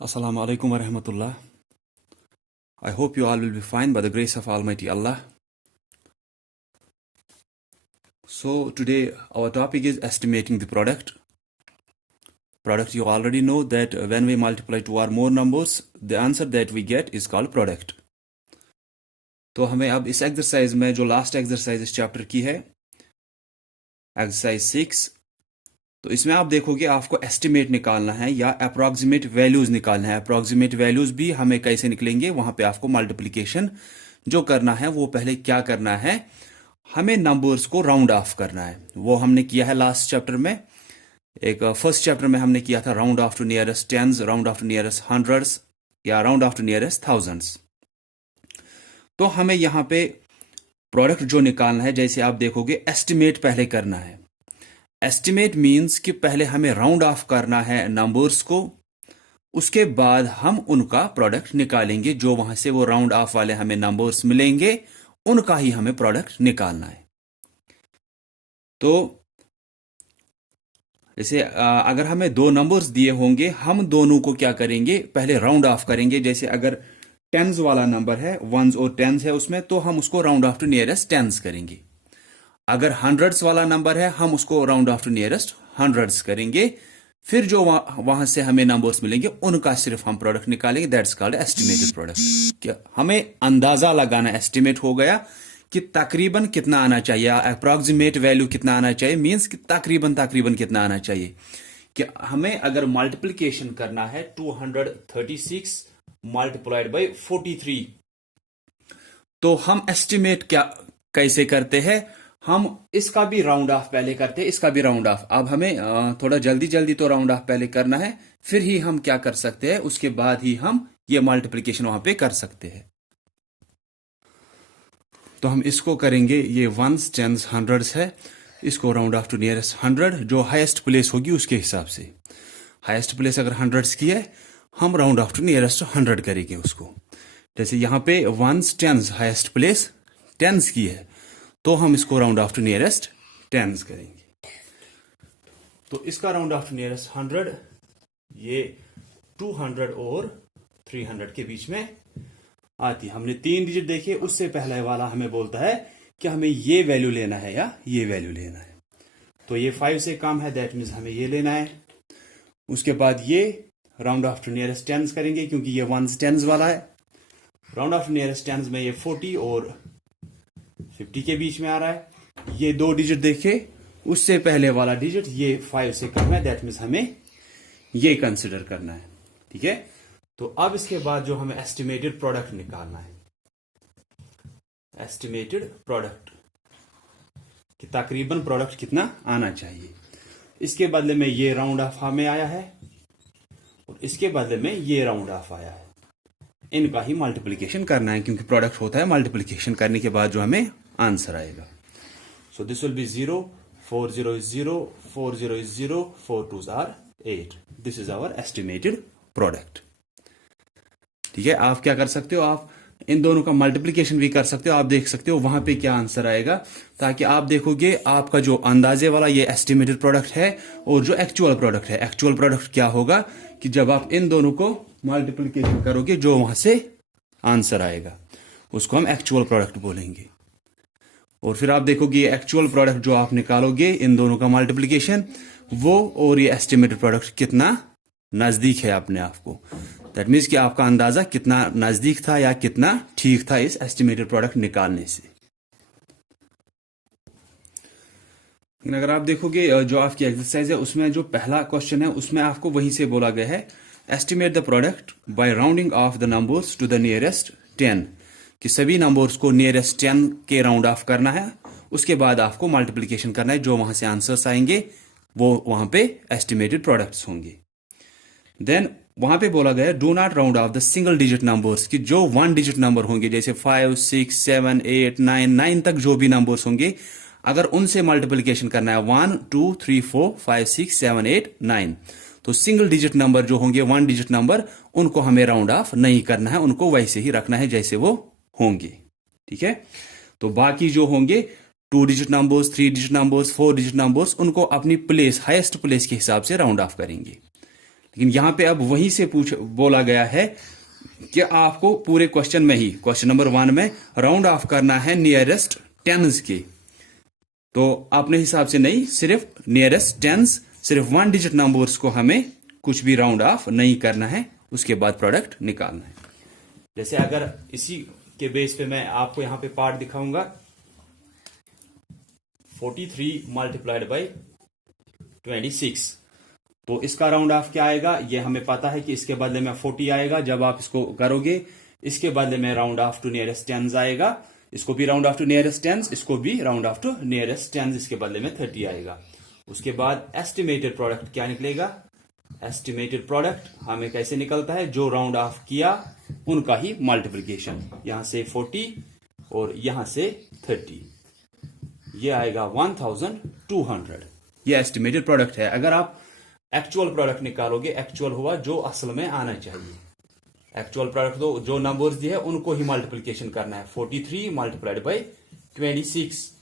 Assalamu alaikum wa rahmatullah. I hope you all will be fine by the grace of Almighty Allah. So today our topic is estimating the product. Product, you already know that when we multiply two or more numbers, the answer that we get is called product. तो हमें अब इस exercise में जो last exercise इस chapter की है, exercise 6, तो इसमें आप देखोगे आपको एस्टिमेट निकालना है या अप्रॉक्सीमेट वैल्यूज निकालना है। अप्रॉक्सीमेट वैल्यूज भी हमें कैसे निकलेंगे, वहां पे आपको मल्टीप्लिकेशन जो करना है वो पहले क्या करना है, हमें नंबर्स को राउंड ऑफ करना है। वो हमने किया है लास्ट चैप्टर में। एक फर्स्ट चैप्टर में हमने किया था round off to nearest tens, round off to nearest hundreds या round off to nearest thousands. तो हमें यहां पे प्रोडक्ट जो निकालना है, जैसे आप देखोगे एस्टिमेट पहले करना है। एस्टिमेट मींस कि पहले हमें राउंड ऑफ करना है नंबर्स को, उसके बाद हम उनका प्रोडक्ट निकालेंगे। जो वहां से वो राउंड ऑफ वाले हमें नंबर्स मिलेंगे उनका ही हमें प्रोडक्ट निकालना है। तो जैसे अगर हमें दो नंबर्स दिए होंगे, हम दोनों को क्या करेंगे, पहले राउंड ऑफ करेंगे। जैसे अगर टेंस वाला नंबर है, वंस और टेंस है उसमें, तो हम उसको round off to nearest tens करेंगे। अगर हंड्रेड्स वाला नंबर है, हम उसको round off to nearest hundreds करेंगे। फिर जो वहां से हमें नंबर्स मिलेंगे उनका सिर्फ हम प्रोडक्ट निकालेंगे। That's called estimated product. क्या हमें अंदाजा लगाना, एस्टिमेट हो गया कि तकरीबन कितना आना चाहिए, अप्रॉक्सीमेट वैल्यू कितना आना चाहिए, मींस कि तकरीबन कितना आना चाहिए। कि हमें अगर मल्टीप्लिकेशन करना है 236 मल्टीप्लाइड बाई 43, तो हम एस्टिमेट क्या कैसे करते हैं, हम इसका भी राउंड ऑफ पहले करते हैं, इसका भी राउंड ऑफ। अब हमें थोड़ा जल्दी तो राउंड ऑफ पहले करना है, फिर ही हम क्या कर सकते हैं, उसके बाद ही हम ये मल्टीप्लिकेशन वहां पे कर सकते हैं। तो हम इसको करेंगे, ये वंस टेंस हंड्रेड्स है, इसको राउंड ऑफ टू नियरेस्ट 100, जो हाईएस्ट प्लेस होगी उसके हिसाब से। हाईएस्ट प्लेस अगर हंड्रेड्स की है, हम राउंड ऑफ टू नियरेस्ट 100 करेंगे उसको। जैसे यहां पे ones tens highest place tens की है, तो हम इसको round off to nearest tens करेंगे। तो इसका राउंड ऑफ टू नियरेस्ट 100, ये 200 और 300 के बीच में आती है। हमने 3 डिजिट देखे, उससे पहले वाला हमें बोलता है कि हमें ये वैल्यू लेना है या ये वैल्यू लेना है। तो ये 5 से कम है, दैट मीन्स हमें ये लेना है। उसके बाद ये round off to nearest tens करेंगे, क्योंकि ये वंस टेंस वाला है। Round off to nearest tens में ये 40 और 50 के बीच में आ रहा है। ये 2 डिजिट देखे, उससे पहले वाला डिजिट ये 5 से कम है, दैट मीन्स हमें ये कंसिडर करना है। ठीक है। तो अब इसके बाद जो हमें एस्टिमेटेड प्रोडक्ट निकालना है, एस्टिमेटेड प्रोडक्ट कि तकरीबन प्रोडक्ट कितना आना चाहिए। इसके बदले में ये राउंड ऑफ हमें आया है और इसके बदले में ये राउंड ऑफ आया है। इनका ही मल्टीप्लिकेशन करना है, क्योंकि प्रोडक्ट होता है मल्टीप्लिकेशन करने के बाद जो हमें आंसर आएगा। So this will be 0, 4 0 is 0, 4 0 is 0, 4 2s are 8. This is our estimated product. ठीक है। आप क्या कर सकते हो, आप इन दोनों का मल्टीप्लिकेशन भी कर सकते हो। आप देख सकते हो वहां पे क्या आंसर आएगा, ताकि आप देखोगे आपका जो अंदाजे वाला ये एस्टिमेटेड प्रोडक्ट है और जो एक्चुअल प्रोडक्ट है। एक्चुअल प्रोडक्ट क्या होगा कि जब आप इन दोनों को मल्टीप्लिकेशन करोगे, जो वहां से आंसर आएगा उसको हम एक्चुअल प्रोडक्ट बोलेंगे। और फिर आप देखोगे ये एक्चुअल प्रोडक्ट जो आप निकालोगे, इन दोनों का मल्टीप्लिकेशन, वो और ये एस्टिमेटेड प्रोडक्ट कितना नजदीक है अपने आप को। दैट मीन्स कि आपका अंदाजा कितना नजदीक था या कितना ठीक था इस एस्टिमेटेड प्रोडक्ट निकालने से। लेकिन अगर आप देखोगे जो आपकी एक्सरसाइज है, उसमें जो पहला क्वेश्चन है उसमें आपको वहीं से बोला गया है estimate the product by rounding off the numbers to the nearest 10, कि सभी नंबर्स को नियरेस्ट 10 के राउंड ऑफ करना है। उसके बाद आपको मल्टीप्लिकेशन करना है, जो वहां से आंसर्स आएंगे वो वहां पे एस्टिमेटेड प्रोडक्ट्स होंगे। देन वहां पे बोला गया do not round of the single digit numbers, कि जो 1 डिजिट नंबर होंगे, जैसे 5 6 7 8 9 तक जो भी नंबर्स होंगे, अगर उनसे मल्टीप्लिकेशन करना है 1 2 3 4 5 6 7 8 9, तो सिंगल डिजिट नंबर जो होंगे 1 डिजिट नंबर, उनको हमें राउंड ऑफ नहीं करना है, उनको वैसे ही रखना है जैसे वो होंगे। ठीक है। तो बाकी जो होंगे 2 digit numbers, 3 digit numbers, 4 digit numbers, उनको अपनी प्लेस, हाईएस्ट प्लेस के हिसाब से राउंड ऑफ करेंगे। लेकिन यहां पे अब वहीं से बोला गया है कि आपको पूरे क्वेश्चन में ही, क्वेश्चन नंबर 1 में राउंड ऑफ करना है नियरेस्ट टेंस के। तो अपने हिसाब से नहीं, सिर्फ नियरेस्ट टेंस, सिर्फ 1 डिजिट नंबर्स को हमें कुछ भी राउंड ऑफ नहीं करना है, उसके बाद प्रोडक्ट निकालना है। जैसे अगर इसी के बेस पे मैं आपको यहां पे पार्ट दिखाऊंगा, 43 मल्टीप्लाइड बाई 26, तो इसका राउंड ऑफ क्या आएगा, ये हमें पता है कि इसके बदले में 40 आएगा जब आप इसको करोगे। इसके बदले में round off to nearest tens आएगा, इसको भी round off to nearest tens, इसको भी round off to nearest tens, इसके बदले में 30 आएगा। उसके बाद एस्टिमेटेड प्रोडक्ट क्या निकलेगा, एस्टिमेटेड प्रोडक्ट हमें कैसे निकलता है, जो राउंड ऑफ किया उनका ही मल्टीप्लिकेशन, यहां से 40 और यहां से 30, ये आएगा 1200। ये एस्टिमेटेड प्रोडक्ट है। अगर आप एक्चुअल प्रोडक्ट निकालोगे, एक्चुअल हुआ जो असल में आना चाहिए, एक्चुअल प्रोडक्ट तो जो नंबर्स दिए हैं उनको ही मल्टीप्लिकेशन करना है। 43 multiplied by 26,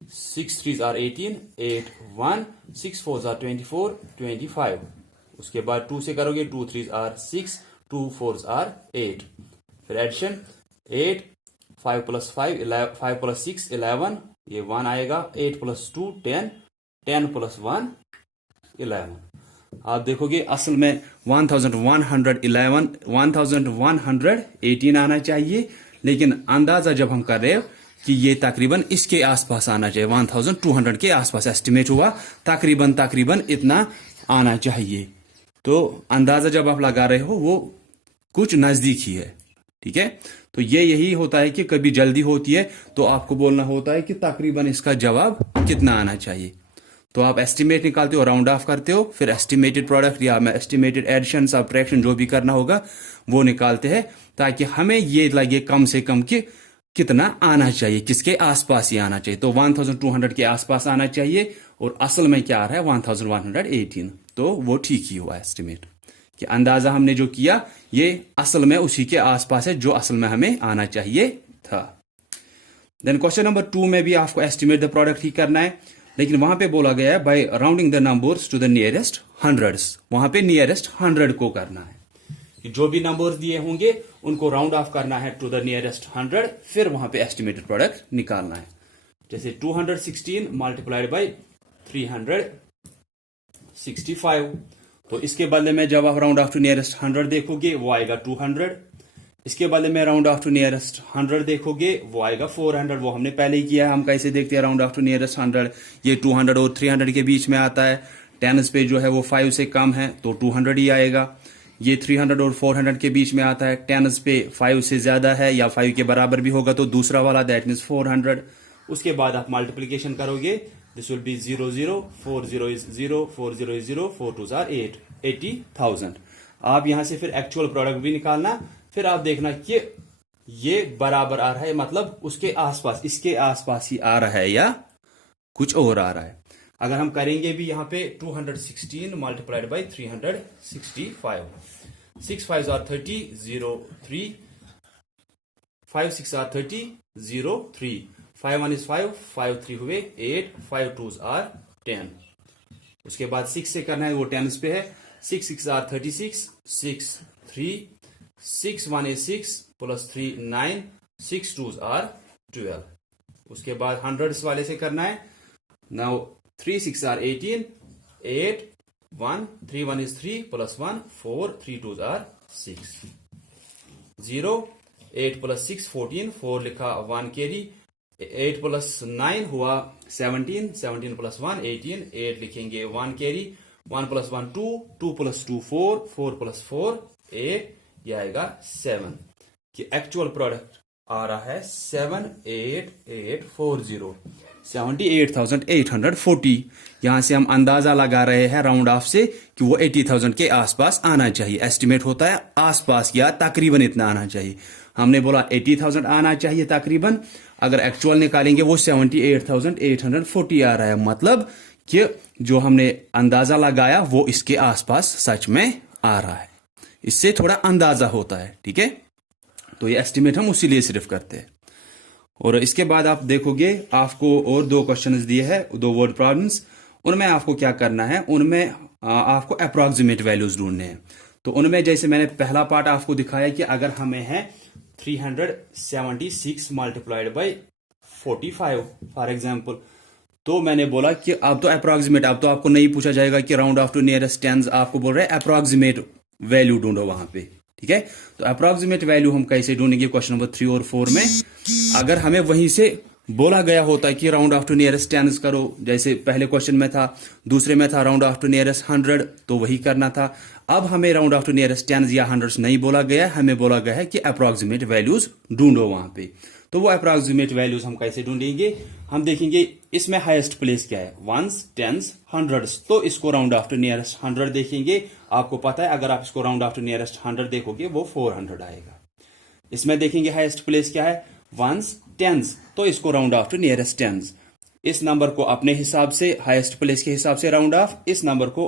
6 3s are 18, 8 1, 6 4s are 24, 25। उसके बाद 2 से करोगे, 2 3s are 6, 2 4s are 8। फिर एडिशन 8, 5 + 5 11, 5 + 6 11, ये 1 आएगा। 8 + 2 10, 10 + 1 11। आप देखोगे असल में 1111 1118 आना चाहिए, लेकिन अंदाजा जब हम कर रहे हो कि ये तकरीबन इसके आसपास आना चाहिए, 1200 के आसपास एस्टिमेट हुआ, तकरीबन इतना आना चाहिए। तो अंदाजा जब आप लगा रहे हो वो कुछ नजदीक ही है, ठीक है। तो ये यही होता है कि कभी जल्दी होती है तो आपको बोलना होता है कि तकरीबन इसका जवाब कितना आना चाहिए। तो आप एस्टिमेट निकालते हो, राउंड ऑफ करते हो, फिर एस्टिमेटेड प्रोडक्ट या एस्टिमेटेड एडिशन सब्ट्रैक्शन जो भी करना होगा वो निकालते हैं, ताकि हमें ये लगे कम से कम कि कितना आना चाहिए, किसके आसपास ही आना चाहिए। तो 1200 के आसपास आना चाहिए, और असल में क्या आ रहा है 1118। तो वो ठीक ही हुआ एस्टिमेट, कि अंदाजा हमने जो किया ये असल में उसी के आसपास है जो असल में हमें आना चाहिए था। देन क्वेश्चन नंबर 2 में भी आपको एस्टिमेट द प्रोडक्ट ही करना है, लेकिन वहां पे बोला गया है by rounding the numbers to the nearest hundreds. वहां पे नियरेस्ट 100 को करना है, कि जो भी नंबर्स दिए होंगे उनको राउंड ऑफ करना है टू द नियरेस्ट 100, फिर वहां पे एस्टिमेटेड प्रोडक्ट निकालना है। जैसे 216 मल्टीप्लाइड बाई 365, तो इसके बदले में जब आप राउंड ऑफ टू नियरेस्ट 100 देखोगे वो आएगा 200। इसके बदले में राउंड ऑफ टू नियरेस्ट 100 देखोगे वो आएगा 400। वो हमने पहले ही किया है, हम कैसे देखते हैं राउंड ऑफ टू नियरेस्ट 100, ये 200 और 300 के बीच में आता है। टेंस पे जो है वो 5 से कम है तो 200 ही आएगा। ये 300 और 400 के बीच में आता है, टेंस पे 5 से ज्यादा है या 5 के बराबर भी होगा तो दूसरा वाला, दैट मीन्स 400। उसके बाद आप मल्टीप्लीकेशन करोगे, this will be 0 0, 4 0 is 0, 4 0 is 0, 4 2s are 8, 80,000। आप यहां से फिर एक्चुअल प्रोडक्ट भी निकालना, फिर आप देखना कि ये बराबर आ रहा है, मतलब उसके आसपास, इसके आसपास ही आ रहा है या कुछ और आ रहा है। अगर हम करेंगे भी यहां पे 216 multiplied by 365, 6 5s are 30, 0 3, 5 6 are 30, 0 3, 5 1 is 5, 5 3 हुए 8, 5 2s are 10। उसके बाद 6 से करना है, वो 10 पे है। 6 6 are 36, 6 3, 6 1 is 6 plus 3 9, 6 2s are 12। उसके बाद हंड्रेड्स वाले से करना है। Now 3 6 are 18, 8 1, 3 1 is 3 plus 1 4, 3 2s are 6, 0 8 plus 6 14, 4 लिखा 1 कैरी, 8 plus 9 हुआ 17, 17 plus 1 18, 8 लिखेंगे 1 कैरी, 1 plus 1 2, 2 plus 2 4, 4 plus 4 8, ये आएगा 7। कि एक्चुअल प्रोडक्ट आ रहा है 78840, 78,840। यहां से हम अंदाजा लगा रहे हैं राउंड ऑफ से कि वो 80,000 के आसपास आना चाहिए। एस्टिमेट होता है आसपास या तकरीबन इतना आना चाहिए। हमने बोला 80,000 आना चाहिए तकरीबन, अगर एक्चुअल निकालेंगे वो 78,840 आ रहा है, मतलब कि जो हमने अंदाजा लगाया वो इसके आसपास सच में आ रहा है। इससे थोड़ा अंदाजा होता है, ठीक है। तो ये एस्टिमेट हम उसी लिए सिर्फ करते हैं। और इसके बाद आप देखोगे आपको और 2 क्वेश्चंस दिए हैं, 2 वर्ड प्रॉब्लम्स। उनमें आपको क्या करना है, उनमें आपको अप्रॉक्सीमेट वैल्यूज ढूंढने हैं। तो उनमें जैसे मैंने पहला पार्ट आपको दिखाया कि अगर हमें है 376 मल्टीप्लाइड बाई 45 फॉर एग्जाम्पल, तो मैंने बोला कि अब तो अप्रॉक्सीमेट, अब तो आपको नहीं पूछा जाएगा कि round off to nearest tens, आपको बोल रहे हैं अप्रॉक्सीमेट वैल्यू ढूंढो वहां पे, ठीक है। तो अप्रॉक्सीमेट वैल्यू हम कैसे ढूंढेंगे क्वेश्चन नंबर 3 और 4 में, अगर हमें वहीं से बोला गया होता है कि round off to nearest tens करो, जैसे पहले क्वेश्चन में था, दूसरे में था राउंड ऑफ टू नियरेस्ट 100, तो वही करना था। अब हमें round off to nearest tens या हंड्रेड्स नहीं बोला गया, हमें बोला गया है कि अप्रॉक्सीमेट वैल्यूज ढूंढो वहां पे। तो वो अप्रॉक्सीमेट वैल्यूज हम कैसे ढूंढेंगे, हम देखेंगे इसमें हाईएस्ट प्लेस क्या है, वंस, टेंस, हंड्रेड्स, तो इसको राउंड ऑफ टू नियरेस्ट 100 देखेंगे। आपको पता है अगर आप इसको राउंड ऑफ टू नियरेस्ट 100 देखोगे वो 400 आएगा। इसमें देखेंगे हाईएस्ट प्लेस क्या है, वंस, टेंस, तो इसको round off to nearest tens. इस नंबर को अपने हिसाब से हाईएस्ट प्लेस के हिसाब से राउंड ऑफ, इस नंबर को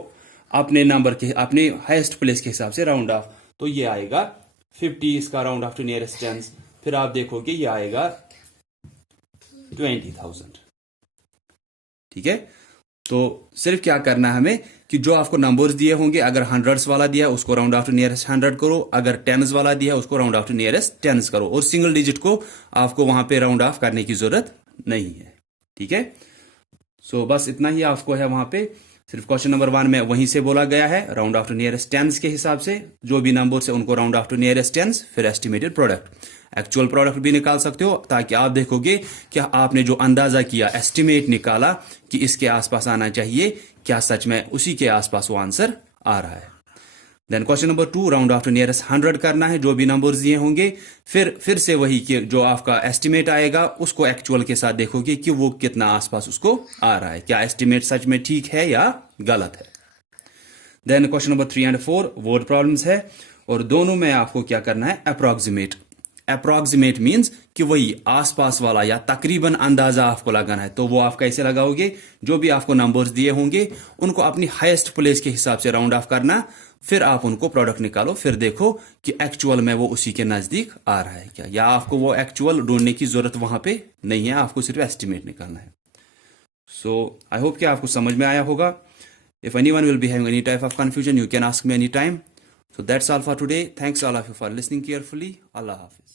अपने नंबर के अपने हाईएस्ट प्लेस के हिसाब से राउंड ऑफ, तो ये आएगा 50 इसका round off to nearest tens. फिर आप देखोगे ये आएगा 20,000, ठीक है। तो सिर्फ क्या करना है हमें कि जो आपको नंबर्स दिए होंगे, अगर हंड्रेड्स वाला दिया है उसको राउंड ऑफ टू नियरेस्ट 100 करो, अगर टेंस वाला दिया है उसको round off to nearest tens करो, और सिंगल डिजिट को आपको वहां पे राउंड ऑफ करने की जरूरत नहीं है, ठीक है। सो बस इतना ही आपको है वहां पे। सिर्फ क्वेश्चन नंबर 1 में वहीं से बोला गया है round off to nearest tens के हिसाब से, जो भी नंबर से उनको round off to nearest tens, फिर एस्टिमेटेड प्रोडक्ट। एक्चुअल प्रोडक्ट भी निकाल सकते हो, ताकि आप देखोगे कि आपने जो अंदाजा किया, एस्टिमेट निकाला कि इसके आसपास आना चाहिए, क्या सच में उसी के आसपास वो आंसर आ रहा है। Then question number 2, round off to nearest 100 करना है, जो भी नंबर्स दिए होंगे, फिर से वही कि जो आपका एस्टिमेट आएगा उसको एक्चुअल के साथ देखोगे कि वो कितना आसपास उसको आ रहा है, क्या एस्टिमेट सच में ठीक है या गलत है। देन क्वेश्चन नंबर 3 और 4 वर्ड प्रॉब्लम्स है, और दोनों में आपको क्या करना है, अप्रॉक्सीमेट। अप्रॉक्सीमेट मीन्स कि वही आसपास वाला या तकरीबन अंदाजा आपको लगाना है। तो वो आप कैसे लगाओगे, जो भी आपको नंबर्स दिए होंगे उनको अपनी हाईएस्ट प्लेस के हिसाब से राउंड ऑफ करना, फिर आप उनको प्रोडक्ट निकालो, फिर देखो कि एक्चुअल में वो उसी के नजदीक आ रहा है क्या, या आपको वो एक्चुअल ढूंढने की जरूरत वहां पे नहीं है, आपको सिर्फ एस्टिमेट निकालना है। सो आई होप कि आपको समझ में आया होगा। If anyone will be having any type of confusion, you can ask me any time. So that's all for today. Thanks all of you for listening carefully. Allah Hafiz.